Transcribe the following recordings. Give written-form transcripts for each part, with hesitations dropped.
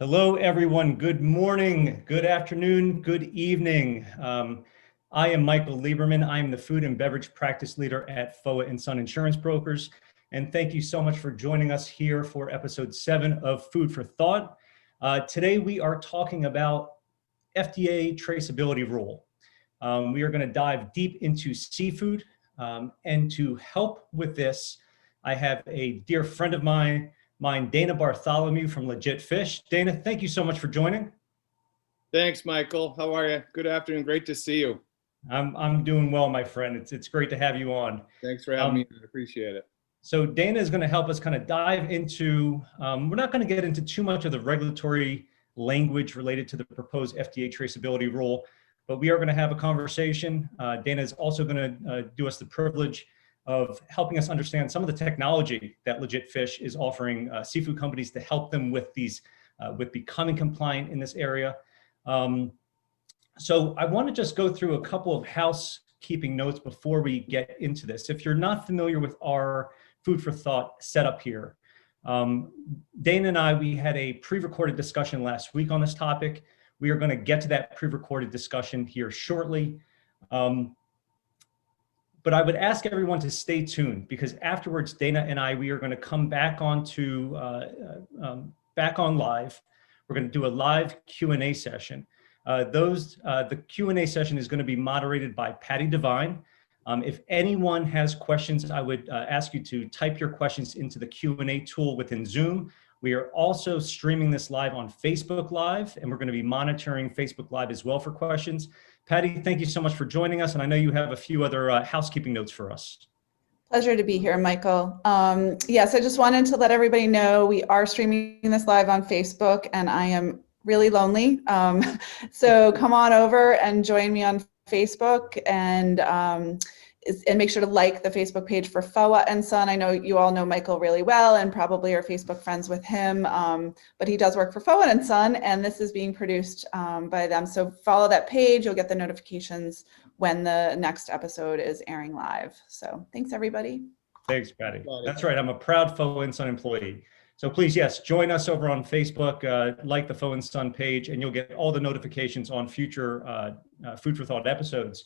Hello, everyone. Good morning, good afternoon, good evening. I am Michael Lieberman. I am the Food and Beverage Practice Leader at FOA and Son Insurance Brokers. And thank you so much for joining us here for episode 7 of Food for Thought. Today, we are talking about FDA Traceability Rule. We are going to dive deep into seafood. And to help with this, I have a dear friend of mine, Dana Bartholomew from Legit Fish. Dana, thank you so much for joining. Thanks, Michael. How are you? Good afternoon. Great to see you. I'm doing well, my friend. It's great to have you on. Thanks for having me. I appreciate it. So Dana is going to help us kind of dive into, we're not going to get into too much of the regulatory language related to the proposed FDA traceability rule, but we are going to have a conversation. Dana is also going to do us the privilege of helping us understand some of the technology that Legit Fish is offering seafood companies to help them with these, with becoming compliant in this area. So I want to just go through a couple of housekeeping notes before we get into this. If you're not familiar with our Food for Thought setup here, Dana and I, we had a pre-recorded discussion last week on this topic. We are going to get to that pre-recorded discussion here shortly. But I would ask everyone to stay tuned because afterwards, Dana and I, we are going to come back on live. We're going to do a live Q&A session. The Q&A session is going to be moderated by Patty Devine. If anyone has questions, I would ask you to type your questions into the Q&A tool within Zoom. We are also streaming this live on Facebook Live, and we're going to be monitoring Facebook Live as well for questions. Patty, thank you so much for joining us. And I know you have a few other housekeeping notes for us. Pleasure to be here, Michael. Yes, I just wanted to let everybody know we are streaming this live on Facebook and I am really lonely. So come on over and join me on Facebook and make sure to like the Facebook page for FOA and Son. I know you all know Michael really well and probably are Facebook friends with him, but he does work for FOA and Son, and this is being produced by them. So follow that page, you'll get the notifications when the next episode is airing live. So thanks, everybody. Thanks, Patty. That's right, I'm a proud FOA and Son employee. So please, yes, join us over on Facebook, like the FOA and Son page, and you'll get all the notifications on future Food for Thought episodes.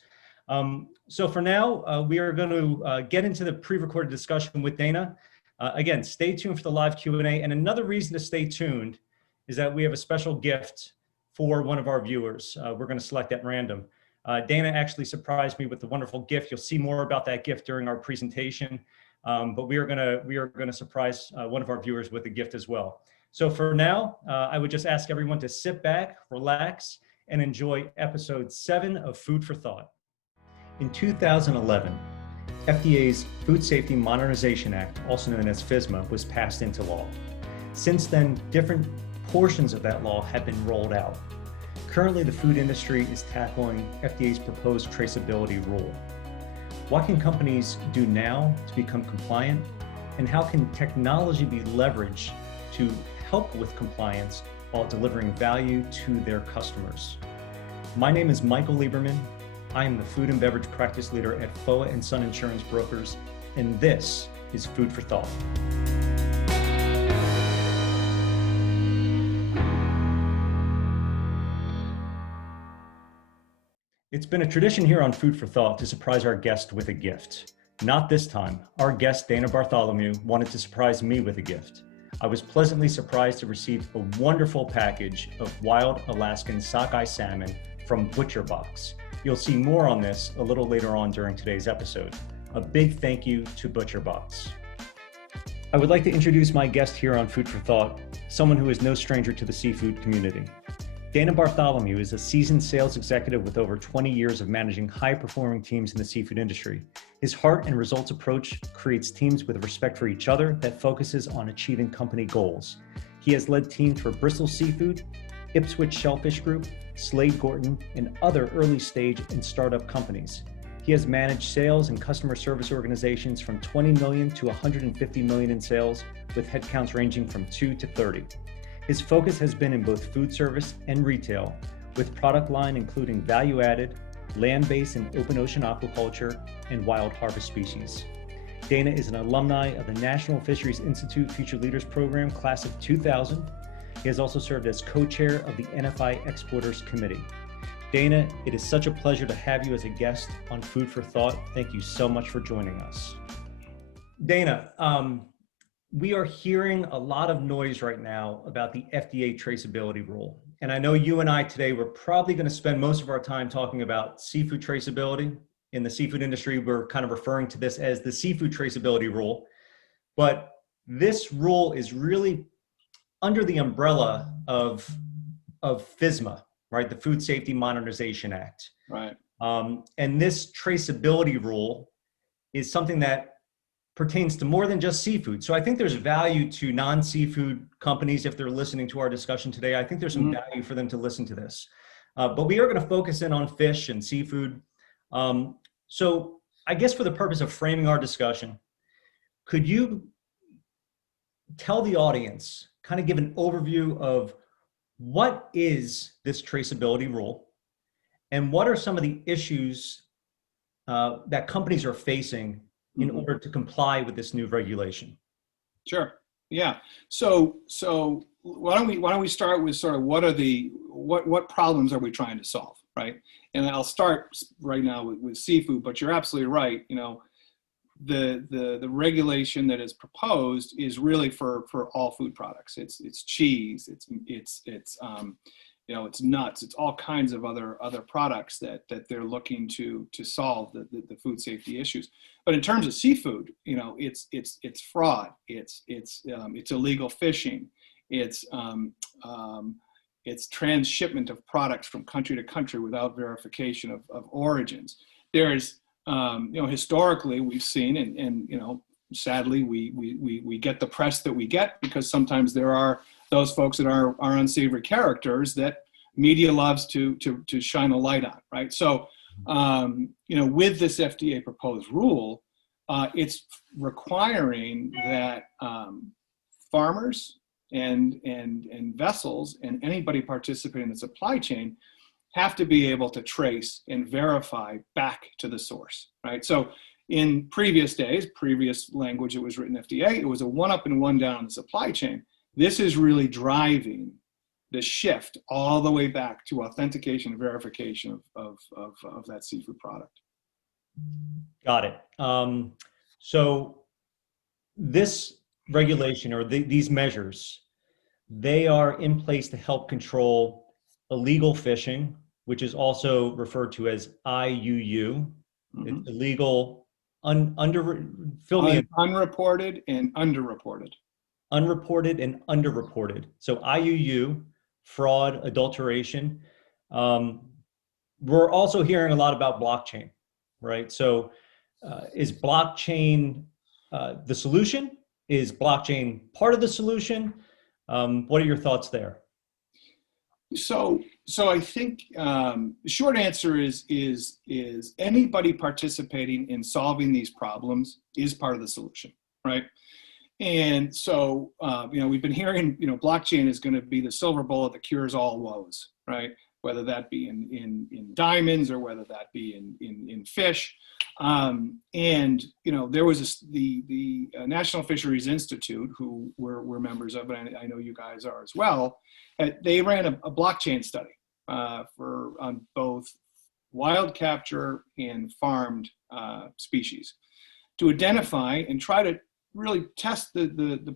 So for now, we are going to get into the pre-recorded discussion with Dana. Again, stay tuned for the live Q&A. And another reason to stay tuned is that we have a special gift for one of our viewers. We're going to select at random. Dana actually surprised me with the wonderful gift. You'll see more about that gift during our presentation. But we are going to surprise one of our viewers with a gift as well. So for now, I would just ask everyone to sit back, relax, and enjoy episode 7 of Food for Thought. In 2011, FDA's Food Safety Modernization Act, also known as FSMA, was passed into law. Since then, different portions of that law have been rolled out. Currently, the food industry is tackling FDA's proposed traceability rule. What can companies do now to become compliant? And how can technology be leveraged to help with compliance while delivering value to their customers? My name is Michael Lieberman. I am the Food and Beverage Practice Leader at FOA and Son Insurance Brokers, and this is Food for Thought. It's been a tradition here on Food for Thought to surprise our guest with a gift. Not this time. Our guest, Dana Bartholomew, wanted to surprise me with a gift. I was pleasantly surprised to receive a wonderful package of wild Alaskan sockeye salmon from ButcherBox. You'll see more on this a little later on during today's episode. A big thank you to ButcherBox. I would like to introduce my guest here on Food for Thought, someone who is no stranger to the seafood community. Dana Bartholomew is a seasoned sales executive with over 20 years of managing high-performing teams in the seafood industry. His heart and results approach creates teams with respect for each other that focuses on achieving company goals. He has led teams for Bristol Seafood, Ipswich Shellfish Group, Slade Gorton, and other early stage and startup companies. He has managed sales and customer service organizations from 20 million to 150 million in sales, with headcounts ranging from 2 to 30. His focus has been in both food service and retail, with product line including value-added, land-based and open ocean aquaculture, and wild harvest species. Dana is an alumni of the National Fisheries Institute Future Leaders Program, class of 2000. He has also served as co-chair of the NFI Exporters Committee. Dana, it is such a pleasure to have you as a guest on Food for Thought. Thank you so much for joining us. Dana, we are hearing a lot of noise right now about the FDA traceability rule. And I know you and I today, we're probably going to spend most of our time talking about seafood traceability. In the seafood industry, we're kind of referring to this as the seafood traceability rule. But this rule is really under the umbrella of FSMA, right? The Food Safety Modernization Act. Right. And this traceability rule is something that pertains to more than just seafood. So I think there's value to non-seafood companies if they're listening to our discussion today. I think there's some value for them to listen to this. But we are going to focus in on fish and seafood. So I guess for the purpose of framing our discussion, could you tell the audience, kind of give an overview of what is this traceability rule and what are some of the issues that companies are facing in order to comply with this new regulation? Sure. Yeah. So why don't we start with sort of what problems are we trying to solve, right? And I'll start right now with seafood, but you're absolutely right. You know, the regulation that is proposed is really for all food products. It's cheese. It's nuts. It's all kinds of other products that they're looking to solve the food safety issues. But in terms of seafood, you know, it's fraud. It's illegal fishing. It's transshipment of products from country to country without verification of origins. There's historically we've seen, and sadly we get the press that we get because sometimes there are those folks that are unsavory characters that media loves to shine a light on, right? So, with this FDA proposed rule, it's requiring that farmers and vessels and anybody participating in the supply chain have to be able to trace and verify back to the source, right? So in previous days, previous language that was written FDA, it was a one up and one down in the supply chain. This is really driving the shift all the way back to authentication and verification of that seafood product. Got it. So this regulation or these measures, they are in place to help control illegal fishing, which is also referred to as IUU. It's illegal, unreported and underreported. Unreported and underreported. So IUU, fraud, adulteration. We're also hearing a lot about blockchain, right? So is blockchain the solution? Is blockchain part of the solution? What are your thoughts there? So I think the short answer is anybody participating in solving these problems is part of the solution, right? And so, we've been hearing, blockchain is going to be the silver bullet that cures all woes, right? Whether that be in diamonds or whether that be in fish. There was the National Fisheries Institute, who we're members of, and I know you guys are as well. They ran a blockchain study on both wild capture and farmed species to identify and try to really test the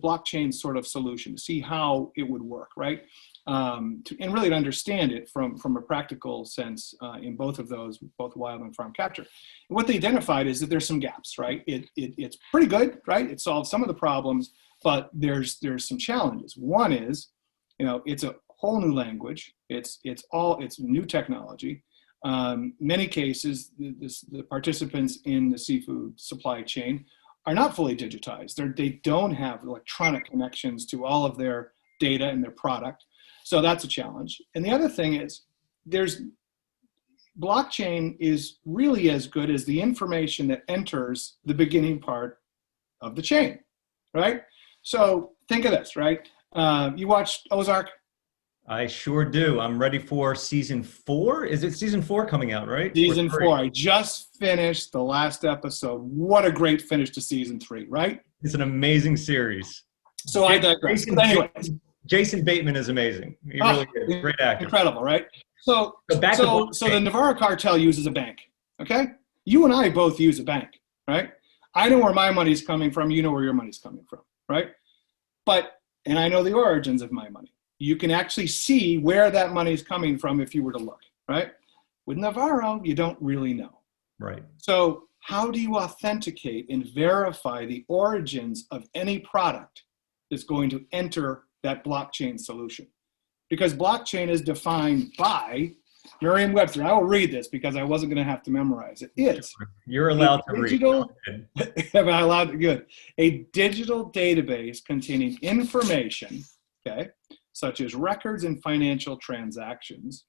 blockchain sort of solution to see how it would work, right? And really to understand it from a practical sense in both of those, both wild and farm capture. And what they identified is that there's some gaps, right? It's pretty good, right? It solves some of the problems, but there's some challenges. One is, it's a whole new language. It's new technology. Many cases, the participants in the seafood supply chain are not fully digitized. They don't have electronic connections to all of their data and their product. So that's a challenge. And the other thing is blockchain is really as good as the information that enters the beginning part of the chain, right? So think of this, right? You watched Ozark? I sure do. I'm ready for season 4. Is it season 4 coming out, right? Season 4. I just finished the last episode. What a great finish to season 3, right? It's an amazing series. So I digress. But anyway, Jason Bateman is amazing. He really is. Great actor. Incredible, right? So So back to the blockchain. Navarro cartel uses a bank, okay? You and I both use a bank, right? I know where my money's coming from. You know where your money's coming from, right? And I know the origins of my money. You can actually see where that money's coming from if you were to look, right? With Navarro, you don't really know. Right. So how do you authenticate and verify the origins of any product that's going to enter that blockchain solution? Because blockchain is defined by Merriam-Webster. I will read this because I wasn't going to have to memorize it. It's You're allowed to read. am I allowed to? Good. A digital database containing information, okay, such as records and financial transactions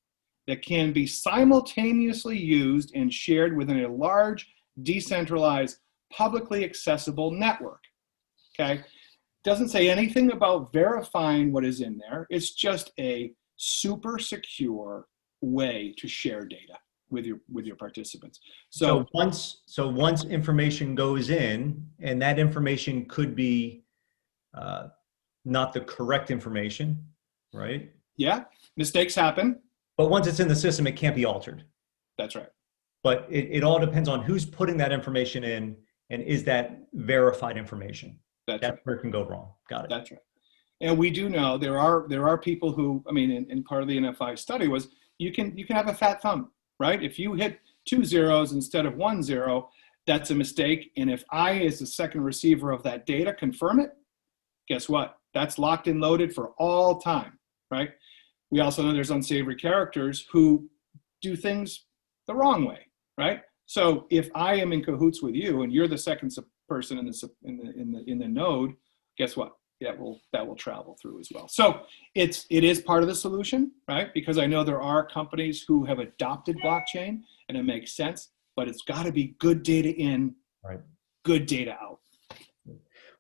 that can be simultaneously used and shared within a large, decentralized, publicly accessible network, okay? Doesn't say anything about verifying what is in there. It's just a super secure way to share data with your participants. So once information goes in, and that information could be not the correct information, right? Yeah, mistakes happen. But once it's in the system, it can't be altered. That's right. But it all depends on who's putting that information in, and is that verified information. That's right. Where it can go wrong. Got it. That's right. And we do know there are people who, I mean, in part of the NFI study was you can have a fat thumb, right? If you hit 2 zeros instead of 1 0, that's a mistake. And if I, as the second receiver of that data, confirm it, guess what? That's locked and loaded for all time, right? We also know there's unsavory characters who do things the wrong way, right? So if I am in cahoots with you and you're the second person in the node, guess what? That will travel through as well. So it is part of the solution, right? Because I know there are companies who have adopted blockchain and it makes sense, but it's got to be good data in, right, good data out.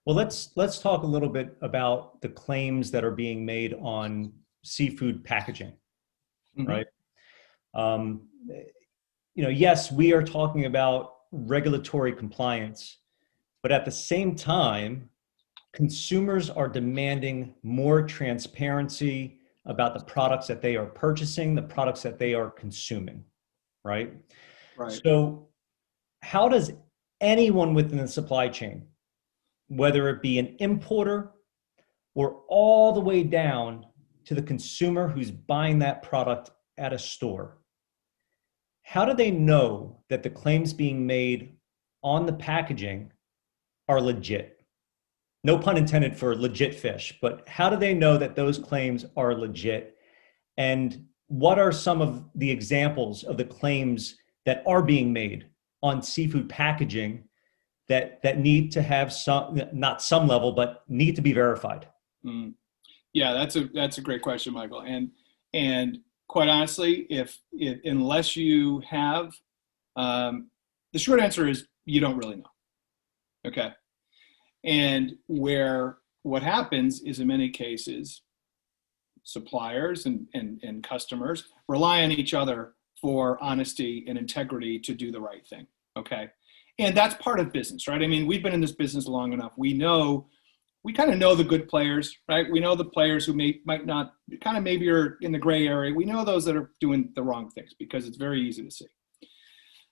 Well, let's talk a little bit about the claims that are being made on seafood packaging, Mm-hmm. right? Yes, we are talking about regulatory compliance, but at the same time, consumers are demanding more transparency about the products that they are purchasing, the products that they are consuming, right? Right. So how does anyone within the supply chain, whether it be an importer or all the way down to the consumer who's buying that product at a store, how do they know that the claims being made on the packaging are legit? No pun intended for legit fish, but how do they know that those claims are legit? And what are some of the examples of the claims that are being made on seafood packaging that need to have some, not some level, but need to be verified? Mm. Yeah, that's a great question, Michael. And quite honestly, if unless you have, the short answer is you don't really know. Okay. And what happens is in many cases, suppliers and customers rely on each other for honesty and integrity to do the right thing. Okay. And that's part of business, right? I mean, we've been in this business long enough. We kind of know the good players, right? We know the players who might not, kind of maybe are in the gray area. We know those that are doing the wrong things because it's very easy to see.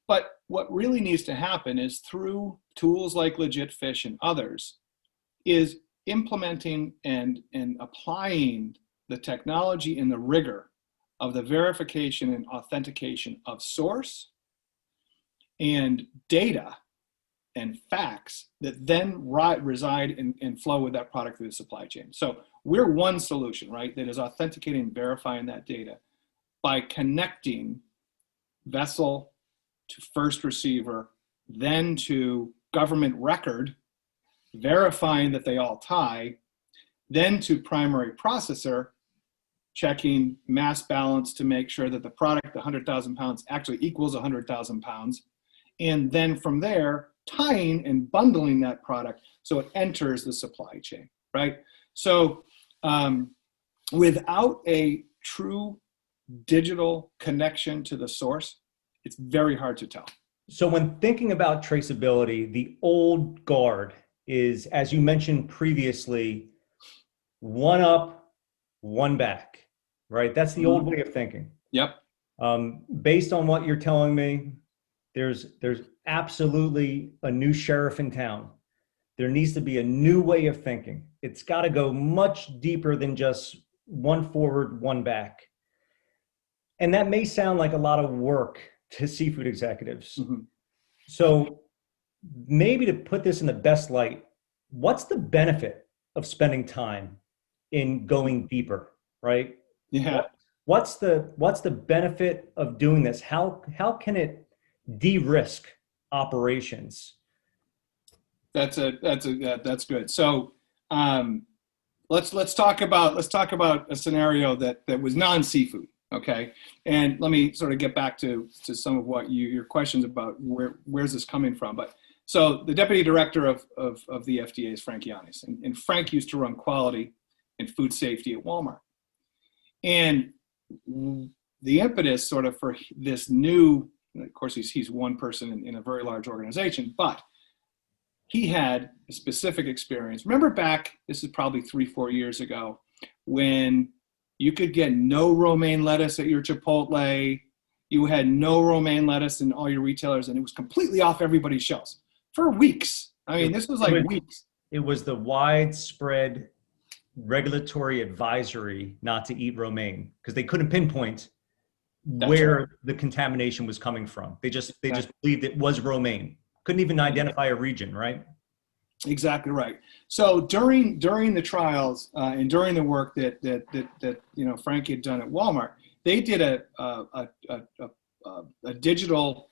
But what really needs to happen is through tools like Legit Fish and others is implementing and applying the technology and the rigor of the verification and authentication of source and data and facts that then reside and flow with that product through the supply chain. So we're one solution, right, that is authenticating and verifying that data by connecting vessel to first receiver, then to government record, verifying that they all tie, then to primary processor, checking mass balance to make sure that the product, 100,000 pounds, actually equals 100,000 pounds. And then from there, tying and bundling that product so it enters the supply chain, right? So without a true digital connection to the source, it's very hard to tell. So when thinking about traceability, the old guard is, as you mentioned previously, one up, one back, right? That's the old way of thinking. Yep. Based on what you're telling me, there's absolutely a new sheriff in town. There needs to be a new way of thinking. It's got to go much deeper than just one forward, one back. And that may sound like a lot of work to seafood executives. Mm-hmm. So maybe to put this in the best light, what's the benefit of spending time in going deeper, right? Yeah. What's the benefit of doing this? How can it de-risk operations? That's good. So let's talk about a scenario that was non-seafood. Okay, and let me sort of get back to some of what your questions about where's this coming from. But so the deputy director of the FDA is Frank Yanis, and Frank used to run quality and food safety at Walmart. And the impetus sort of for this new, of course, he's one person in a very large organization, but he had a specific experience. Remember back, this is probably 3-4 years ago, when you could get no romaine lettuce at your Chipotle. You had no romaine lettuce in all your retailers, and it was completely off everybody's shelves for weeks. I mean, this was like weeks. It was the widespread regulatory advisory not to eat romaine because they couldn't pinpoint where the contamination was coming from. They just believed it was romaine. Couldn't even identify a region, right? Exactly right. So during the trials and during the work that Frank had done at Walmart, they did a digital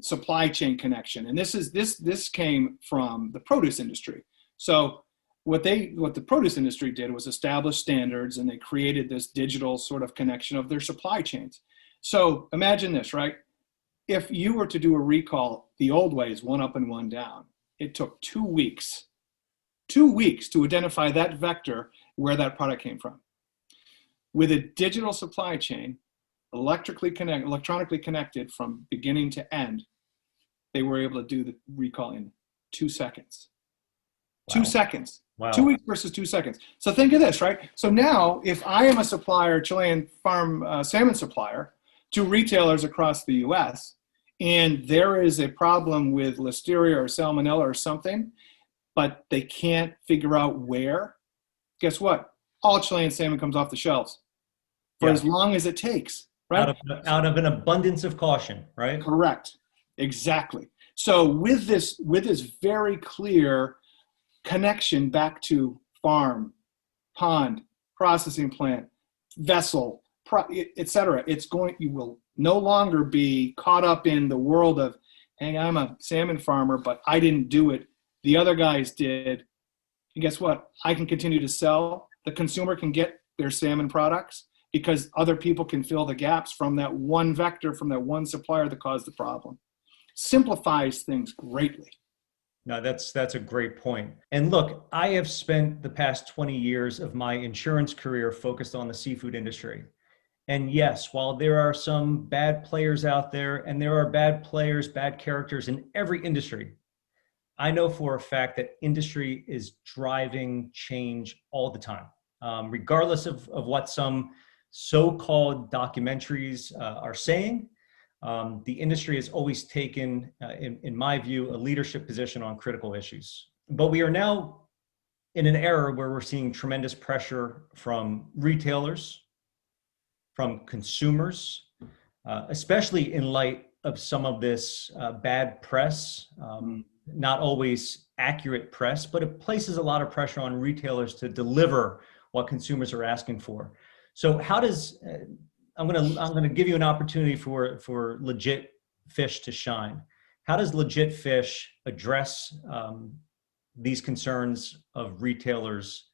supply chain connection, and this came from the produce industry. So what the produce industry did was establish standards, and they created this digital sort of connection of their supply chains. So imagine this, right? If you were to do a recall the old way, is one up and one down. It took 2 weeks to identify that vector where that product came from. With a digital supply chain, electronically connected from beginning to end, they were able to do the recall in 2 seconds. Wow. 2 seconds. Wow. 2 weeks versus 2 seconds. So think of this, right? So now, if I am a supplier, Chilean farm salmon supplier, to retailers across the U.S., and there is a problem with listeria or salmonella or something, but they can't figure out where, guess what? All Chilean salmon comes off the shelves for as long as it takes, right? Out of an abundance of caution, right? Correct. Exactly. So with this very clear connection back to farm, pond, processing plant, vessel, etc., you will no longer be caught up in the world of, hey, I'm a salmon farmer, but I didn't do it. The other guys did. And guess what? I can continue to sell. The consumer can get their salmon products because other people can fill the gaps from that one vector, from that one supplier that caused the problem. Simplifies things greatly. No, that's a great point. And look, I have spent the past 20 years of my insurance career focused on the seafood industry. And yes, while there are some bad players out there, and there are bad players, bad characters in every industry, I know for a fact that industry is driving change all the time, regardless of what some so-called documentaries are saying. The industry has always taken, in my view, a leadership position on critical issues. But we are now in an era where we're seeing tremendous pressure from retailers, from consumers, especially in light of some of this bad press, not always accurate press, but it places a lot of pressure on retailers to deliver what consumers are asking for. So how does, I'm gonna give you an opportunity for Legit Fish to shine. How does Legit Fish address these concerns of retailers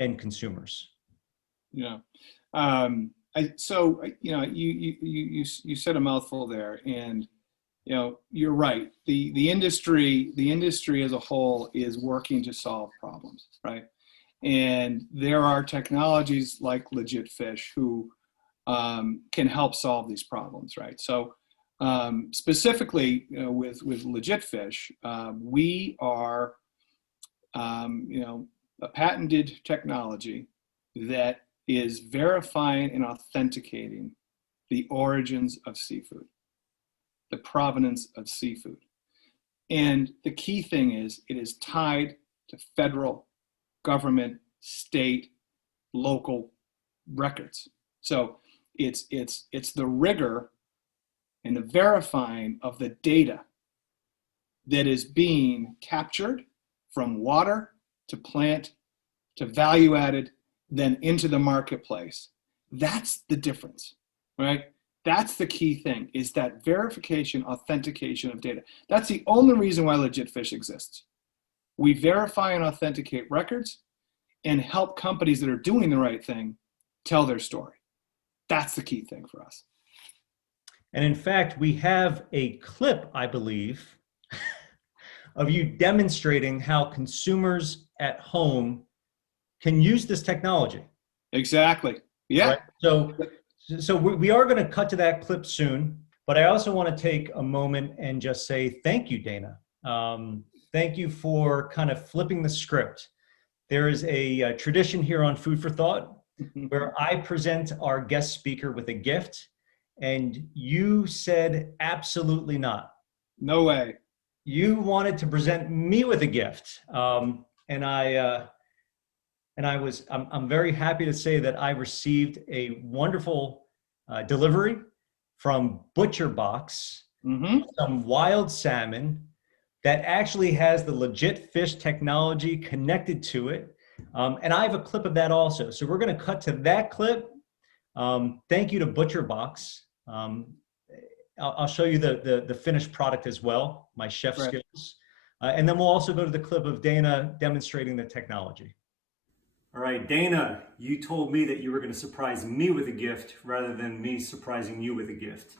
and consumers? Yeah. So you said a mouthful there, and you're right. The industry as a whole is working to solve problems, right? And there are technologies like Legit Fish who can help solve these problems, right? So specifically, with Legit Fish, we are a patented technology that is verifying and authenticating the origins of seafood, the provenance of seafood. And the key thing is it is tied to federal, government, state, local records. So it's the rigor and the verifying of the data that is being captured from water to plant to value added, then into the marketplace. That's the difference, right? That's the key thing, is that verification, authentication of data. That's the only reason why Legit Fish exists. We verify and authenticate records and help companies that are doing the right thing tell their story. That's the key thing for us. And in fact, we have a clip, I believe, of you demonstrating how consumers at home can use this technology. Exactly. Yeah. Right? So we are going to cut to that clip soon, but I also want to take a moment and just say thank you, Dana. Thank you for kind of flipping the script. There is a tradition here on Food for Thought where I present our guest speaker with a gift, and you said absolutely not. No way. You wanted to present me with a gift, I'm very happy to say that I received a wonderful delivery from Butcher Box, some wild salmon that actually has the Legit Fish technology connected to it. And I have a clip of that also. So we're going to cut to that clip. Thank you to Butcher Box. I'll show you the finished product as well, my chef skills. And then we'll also go to the clip of Dana demonstrating the technology. All right, Dana, you told me that you were going to surprise me with a gift rather than me surprising you with a gift.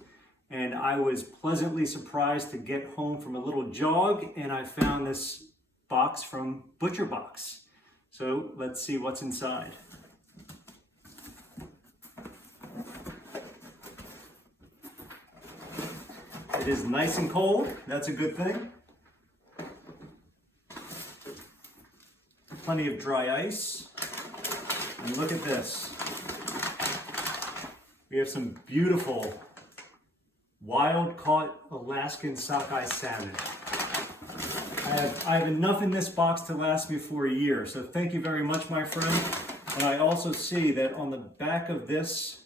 And I was pleasantly surprised to get home from a little jog, and I found this box from Butcher Box. So let's see what's inside. It is nice and cold. That's a good thing. Plenty of dry ice. And look at this. We have some beautiful wild caught Alaskan sockeye salmon. I have enough in this box to last me for a year. So thank you very much, my friend. And I also see that on the back of this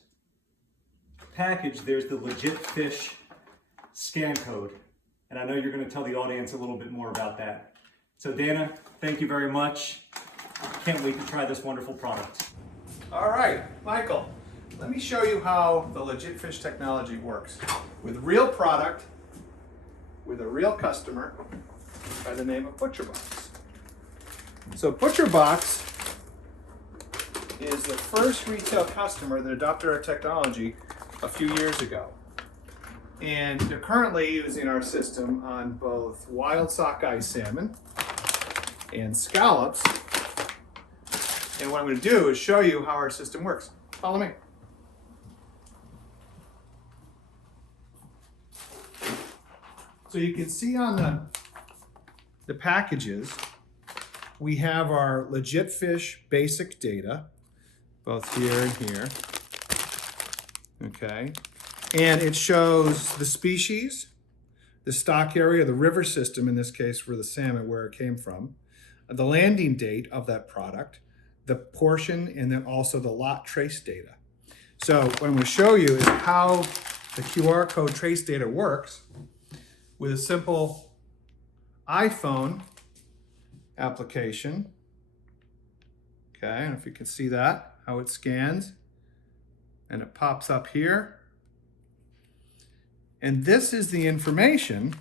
package, there's the Legit Fish scan code. And I know you're going to tell the audience a little bit more about that. So Dana, thank you very much. Can't wait to try this wonderful product. All right, Michael, let me show you how the Legit Fish technology works with real product, with a real customer by the name of Butcher Box. So Butcher Box is the first retail customer that adopted our technology a few years ago. And they're currently using our system on both wild sockeye salmon and scallops. And what I'm going to do is show you how our system works. Follow me. So you can see on the packages, we have our Legit Fish basic data, both here and here. Okay. And it shows the species, the stock area, the river system, in this case for the salmon, where it came from, the landing date of that product, the portion, and then also the lot trace data. So what I'm going to show you is how the QR code trace data works with a simple iPhone application. Okay, I don't know if you can see that, how it scans, and it pops up here. And this is the information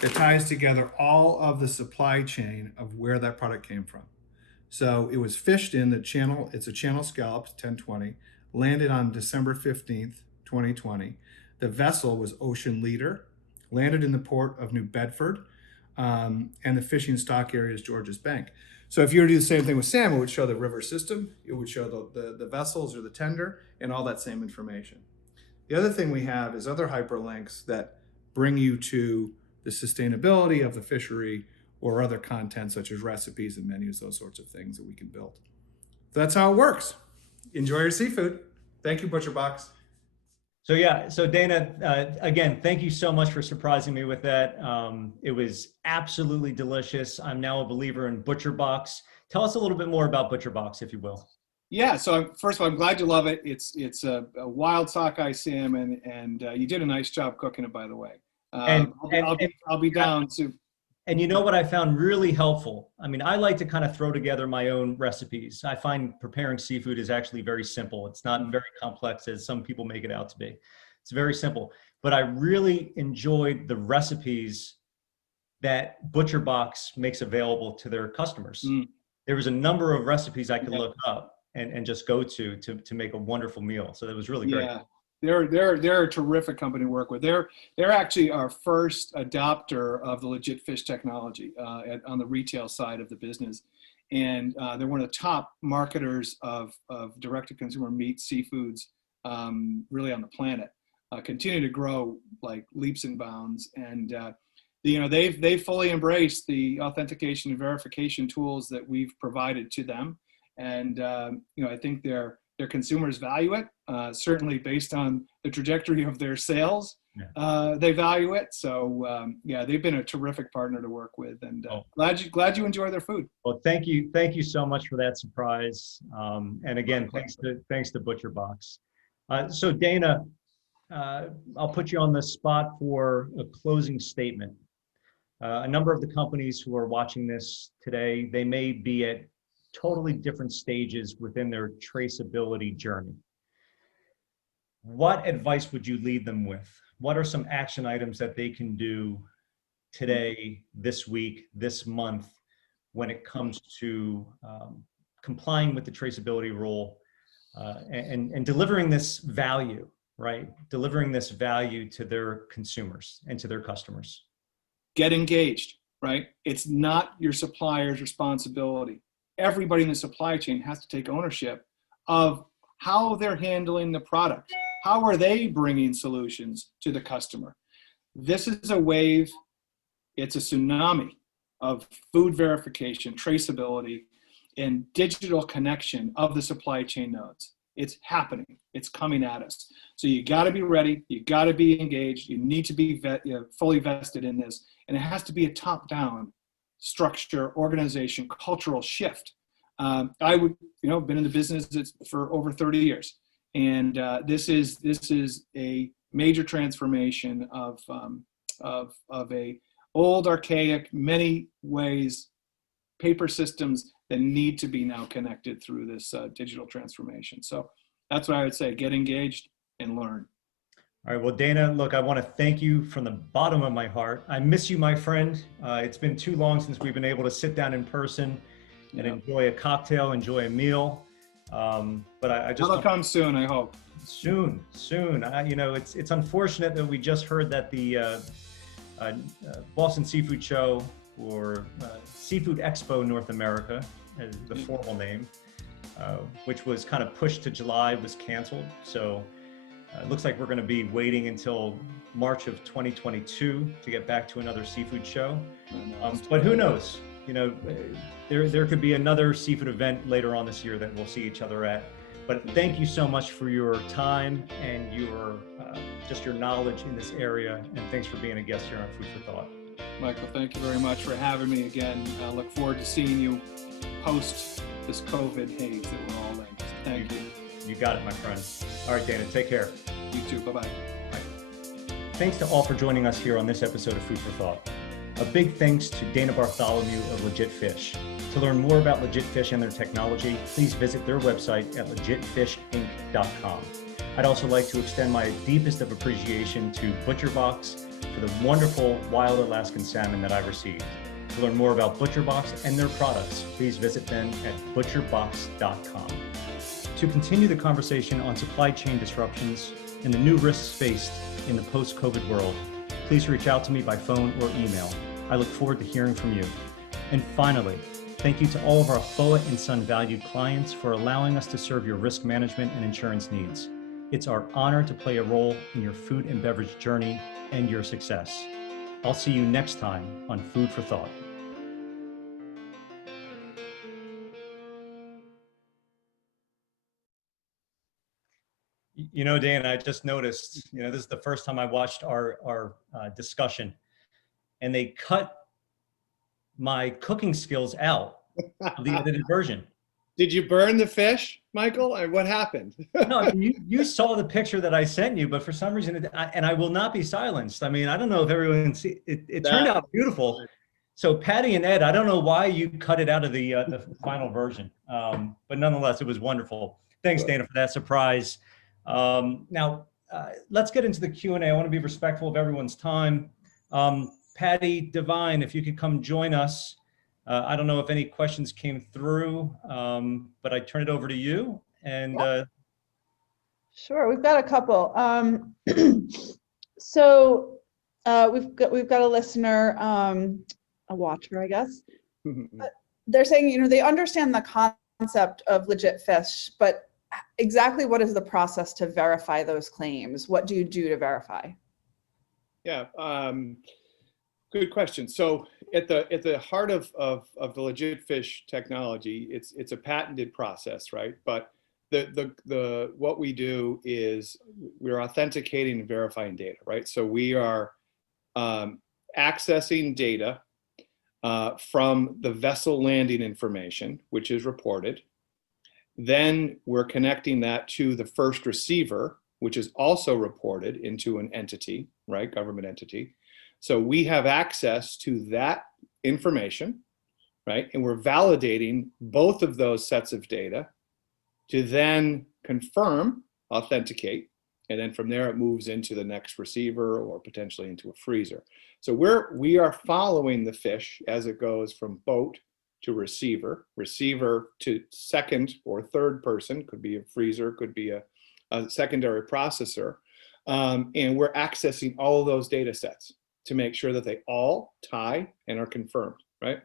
that ties together all of the supply chain of where that product came from. So it was fished in the channel, it's a channel scallop, 1020, landed on December 15th, 2020. The vessel was Ocean Leader, landed in the port of New Bedford, and the fishing stock area is Georges Bank. So if you were to do the same thing with salmon, it would show the river system, it would show the vessels or the tender, and all that same information. The other thing we have is other hyperlinks that bring you to the sustainability of the fishery or other content such as recipes and menus, those sorts of things that we can build. So that's how it works. enjoy your seafood. Thank you, ButcherBox. So yeah, so Dana, again, thank you so much for surprising me with that. It was absolutely delicious. I'm now a believer in ButcherBox. Tell us a little bit more about ButcherBox, if you will. Yeah, so first of all, I'm glad you love it. It's a wild sockeye salmon, and you did a nice job cooking it, by the way. I'll be down to. And you know what I found really helpful? I mean, I like to kind of throw together my own recipes. I find preparing seafood is actually very simple. It's not very complex as some people make it out to be. It's very simple. But I really enjoyed the recipes that ButcherBox makes available to their customers. There was a number of recipes I could look up and just go to make a wonderful meal. So that was really great. Yeah. They're a terrific company to work with. They're actually our first adopter of the Legit Fish technology on the retail side of the business, and they're one of the top marketers of direct-to-consumer meat, seafoods, really on the planet. Continue to grow like leaps and bounds, and they've fully embraced the authentication and verification tools that we've provided to them, and I think their consumers value it, certainly based on the trajectory of their sales. They value it. So they've been a terrific partner to work with, and glad you enjoy their food. Well, thank you so much for that surprise. And again, thanks to ButcherBox. So Dana, I'll put you on the spot for a closing statement. A number of the companies who are watching this today, they may be at totally different stages within their traceability journey. What advice would you leave them with? What are some action items that they can do today, this week, this month, when it comes to complying with the traceability rule and delivering this value, right? Delivering this value to their consumers and to their customers. Get engaged, right? It's not your supplier's responsibility. Everybody in the supply chain has to take ownership of how they're handling the product. How are they bringing solutions to the customer? This is a wave, it's a tsunami of food verification, traceability, and digital connection of the supply chain nodes. It's happening, it's coming at us. So you gotta be ready, you gotta be engaged, you need to be fully vested in this, and it has to be a top-down structure, organization, cultural shift. I would, been in the business for over 30 years, and this is a major transformation of a old, archaic, many ways, paper systems that need to be now connected through this digital transformation. So that's what I would say: get engaged and learn. All right, well, Dana, look, I want to thank you from the bottom of my heart. I miss you, my friend. It's been too long since we've been able to sit down in person and enjoy a cocktail, enjoy a meal. But I just— That'll come soon, I hope. Soon. It's unfortunate that we just heard that the Boston Seafood Show, or Seafood Expo North America, as the formal name, which was kind of pushed to July, was canceled. So it looks like we're going to be waiting until March of 2022 to get back to another seafood show. But who knows? There could be another seafood event later on this year that we'll see each other at. But thank you so much for your time and your just your knowledge in this area. And thanks for being a guest here on Food for Thought. Michael, thank you very much for having me again. I look forward to seeing you post this COVID haze that we're all in. Thank you. You got it, my friend. All right, Dana, take care. You too. Bye-bye. Bye. Thanks to all for joining us here on this episode of Food for Thought. A big thanks to Dana Bartholomew of Legit Fish. To learn more about Legit Fish and their technology, please visit their website at legitfishinc.com. I'd also like to extend my deepest of appreciation to ButcherBox for the wonderful wild Alaskan salmon that I received. To learn more about ButcherBox and their products, please visit them at butcherbox.com. To continue the conversation on supply chain disruptions and the new risks faced in the post-COVID world, please reach out to me by phone or email. I look forward to hearing from you. And finally, thank you to all of our FOA and Son valued clients for allowing us to serve your risk management and insurance needs. It's our honor to play a role in your food and beverage journey and your success. I'll see you next time on Food for Thought. You know, Dan, I just noticed, this is the first time I watched our discussion, and they cut my cooking skills out of the edited version. Did you burn the fish, Michael? And what happened? No, I mean, you saw the picture that I sent you, but for some reason, and I will not be silenced. I mean, I don't know if everyone see it. It turned out beautiful. So Patty and Ed, I don't know why you cut it out of the final version, but nonetheless, it was wonderful. Thanks, Dana, for that surprise. Now, let's get into the Q&A. I want to be respectful of everyone's time. Patty Devine, if you could come join us. I don't know if any questions came through, but I turn it over to you. And sure, we've got a couple. So we've got a listener, a watcher, I guess. They're saying, they understand the concept of legit fish, but exactly what is the process to verify those claims? What do you do to verify? Yeah, good question. So at the heart of the legit fish technology, it's a patented process, right? But what we do is we're authenticating and verifying data, right? So we are accessing data from the vessel landing information, which is reported. Then we're connecting that to the first receiver, which is also reported into an entity, right? Government entity. So we have access to that information, right? And we're validating both of those sets of data to then confirm, authenticate, and then from there it moves into the next receiver or potentially into a freezer. So we are following the fish as it goes from boat to receiver, receiver to second or third person, could be a freezer, could be a secondary processor, and we're accessing all of those data sets to make sure that they all tie and are confirmed, right?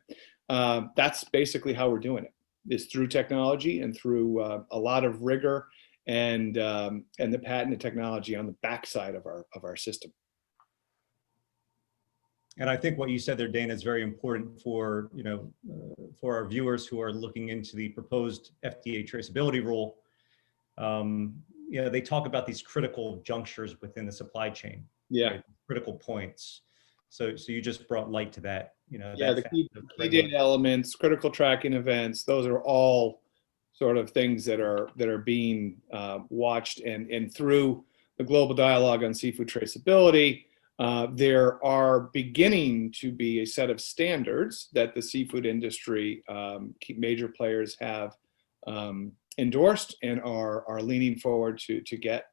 That's basically how we're doing it, is through technology and through a lot of rigor and the patented technology on the backside of our system. And I think what you said there, Dana, is very important for, for our viewers who are looking into the proposed FDA traceability rule. They talk about these critical junctures within the supply chain. Yeah. Right? Critical points. So you just brought light to that. Yeah, the key data elements, critical tracking events, those are all sort of things that are being watched, and through the global dialogue on seafood traceability, there are beginning to be a set of standards that the seafood industry, major players have endorsed and are leaning forward to get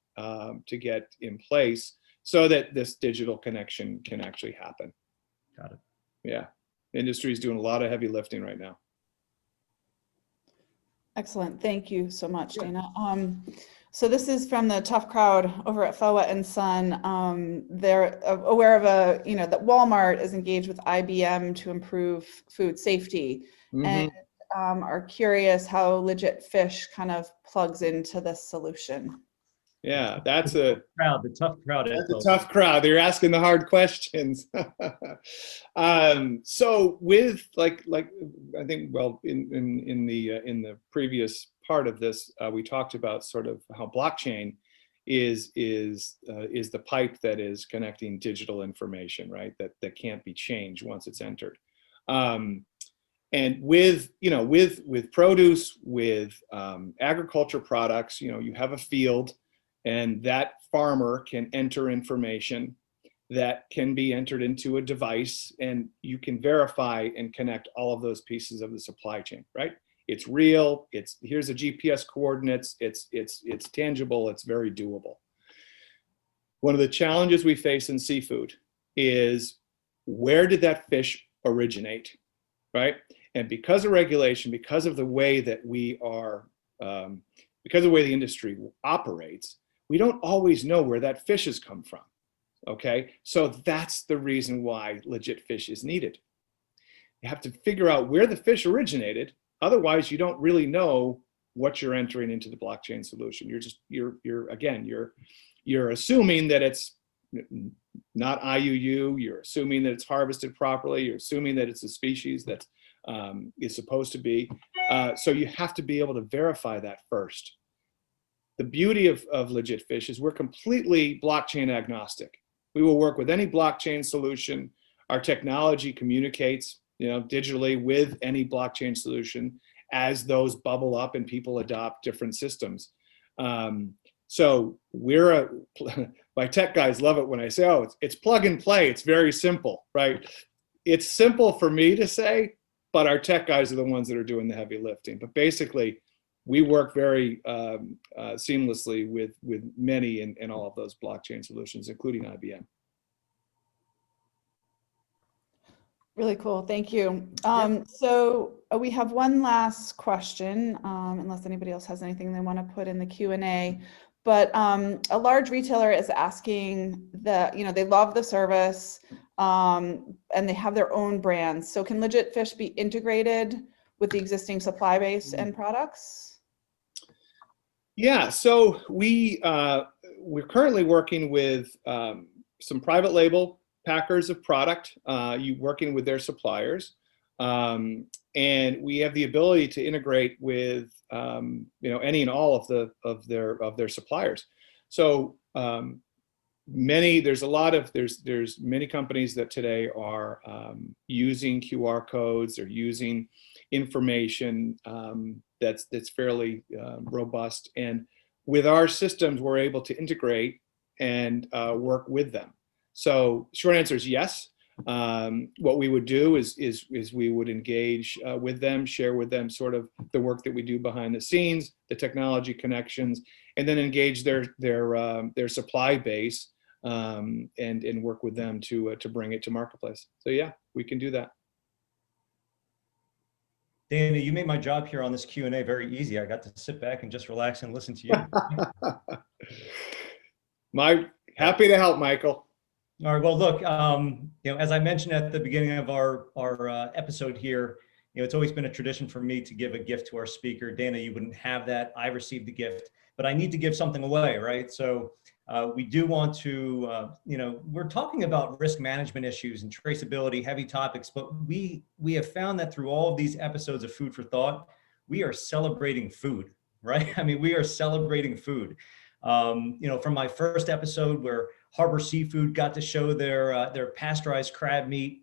in place so that this digital connection can actually happen. Got it. Yeah, the industry is doing a lot of heavy lifting right now. Excellent. Thank you so much, Dana. So this is from the tough crowd over at FOA and Son. They're aware of that Walmart is engaged with IBM to improve food safety, and are curious how Legit Fish kind of plugs into this solution. Yeah, that's a crowd, the tough crowd. That's a tough crowd. They're asking the hard questions. So with like I think, well, in the previous part of this, we talked about sort of how blockchain is the pipe that is connecting digital information, right? That can't be changed once it's entered. And with produce, with agriculture products, you have a field, and that farmer can enter information that can be entered into a device, and you can verify and connect all of those pieces of the supply chain, right? It's real, here's the GPS coordinates, it's tangible, it's very doable. One of the challenges we face in seafood is, where did that fish originate, right? And because of regulation, because of the way that we are, because of the way the industry operates, we don't always know where that fish has come from, okay? So that's the reason why Legit Fish is needed. You have to figure out where the fish originated. Otherwise, you don't really know what you're entering into the blockchain solution. You're assuming that it's not IUU. You're assuming that it's harvested properly. You're assuming that it's a species that is supposed to be. So you have to be able to verify that first. the beauty of Legit Fish is we're completely blockchain agnostic. We will work with any blockchain solution. Our technology communicates, digitally with any blockchain solution as those bubble up and people adopt different systems. So my tech guys love it when I say, oh, it's plug and play. It's very simple, right? It's simple for me to say, but our tech guys are the ones that are doing the heavy lifting. But basically, we work very seamlessly with many and all of those blockchain solutions, including IBM. Really cool, thank you. So we have one last question, unless anybody else has anything they want to put in the Q&A. But a large retailer is asking they love the service and they have their own brands. So can Legit Fish be integrated with the existing supply base and products? Yeah, so we're currently working with some private label packers of product, working with their suppliers, and we have the ability to integrate with any and all of their suppliers. So there's many companies that today are using QR codes or using information that's fairly robust, and with our systems we're able to integrate and work with them. So short answer is yes. What we would do is we would engage with them, share with them sort of the work that we do behind the scenes, the technology connections, and then engage their supply base and work with them to bring it to marketplace. So yeah, we can do that. Dana, you made my job here on this Q&A very easy. I got to sit back and just relax and listen to you. Happy to help, Michael. All right. Well, look, as I mentioned at the beginning of our episode here, it's always been a tradition for me to give a gift to our speaker. Dana, you wouldn't have that. I received the gift, but I need to give something away, right? So we do want to, we're talking about risk management issues and traceability, heavy topics, but we have found that through all of these episodes of Food for Thought, we are celebrating food, right? I mean, we are celebrating food. From my first episode where Harbor Seafood got to show their pasteurized crab meat,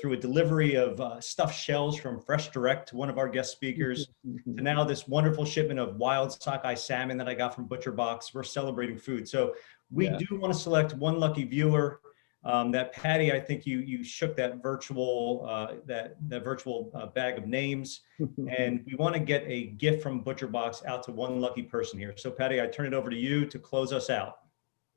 through a delivery of stuffed shells from Fresh Direct to one of our guest speakers, to now this wonderful shipment of wild sockeye salmon that I got from Butcher Box. We're celebrating food. So we do want to select one lucky viewer. That Patty, I think you shook that virtual bag of names, and we want to get a gift from Butcher Box out to one lucky person here. So Patty, I turn it over to you to close us out.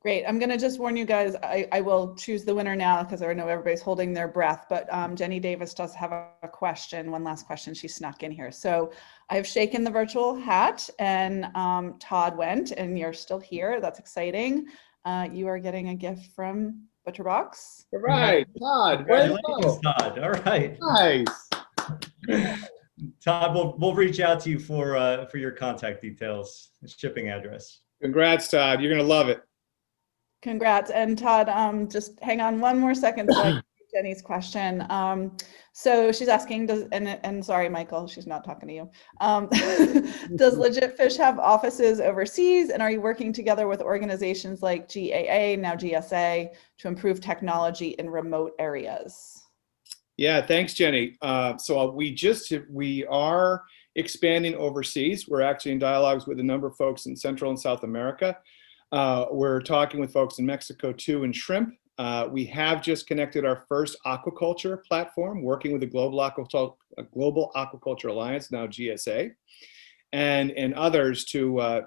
Great. I'm going to just warn you guys, I will choose the winner now because I know everybody's holding their breath, but Jenny Davis does have a question, one last question she snuck in here. So I have shaken the virtual hat and Todd went, and you're still here. That's exciting. You are getting a gift from Butcher Box. All right, Todd. Congratulations, Todd. All right. Nice. Todd, we'll reach out to you for your contact details, shipping address. Congrats, Todd. You're going to love it. Congrats. And Todd, just hang on one more second so I can get Jenny's question. So she's asking, and sorry, Michael, she's not talking to you. Does Legit Fish have offices overseas? And are you working together with organizations like GAA, now GSA, to improve technology in remote areas? Yeah, thanks, Jenny. So we are expanding overseas. We're actually in dialogues with a number of folks in Central and South America. We're talking with folks in Mexico too, in shrimp. We have just connected our first aquaculture platform, working with the Global Aquaculture Alliance, now GSA, and others to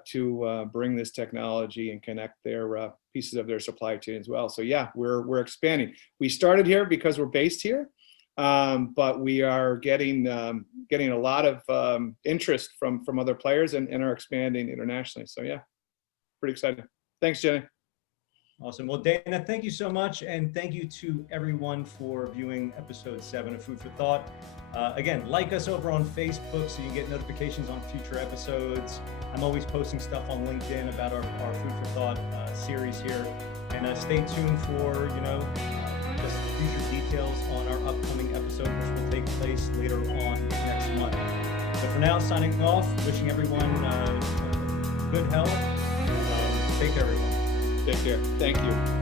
bring this technology and connect their pieces of their supply chain as well. So yeah, we're expanding. We started here because we're based here, but we are getting a lot of interest from other players and are expanding internationally. So yeah, pretty excited. Thanks, Jenny. Awesome. Well, Dana, thank you so much. And thank you to everyone for viewing episode 7 of Food for Thought. Again, like us over on Facebook so you get notifications on future episodes. I'm always posting stuff on LinkedIn about our Food for Thought series here. And stay tuned for, just future details on our upcoming episode, which will take place later on next month. But for now, signing off, wishing everyone good health. Take care, everyone. Take care. Thank you.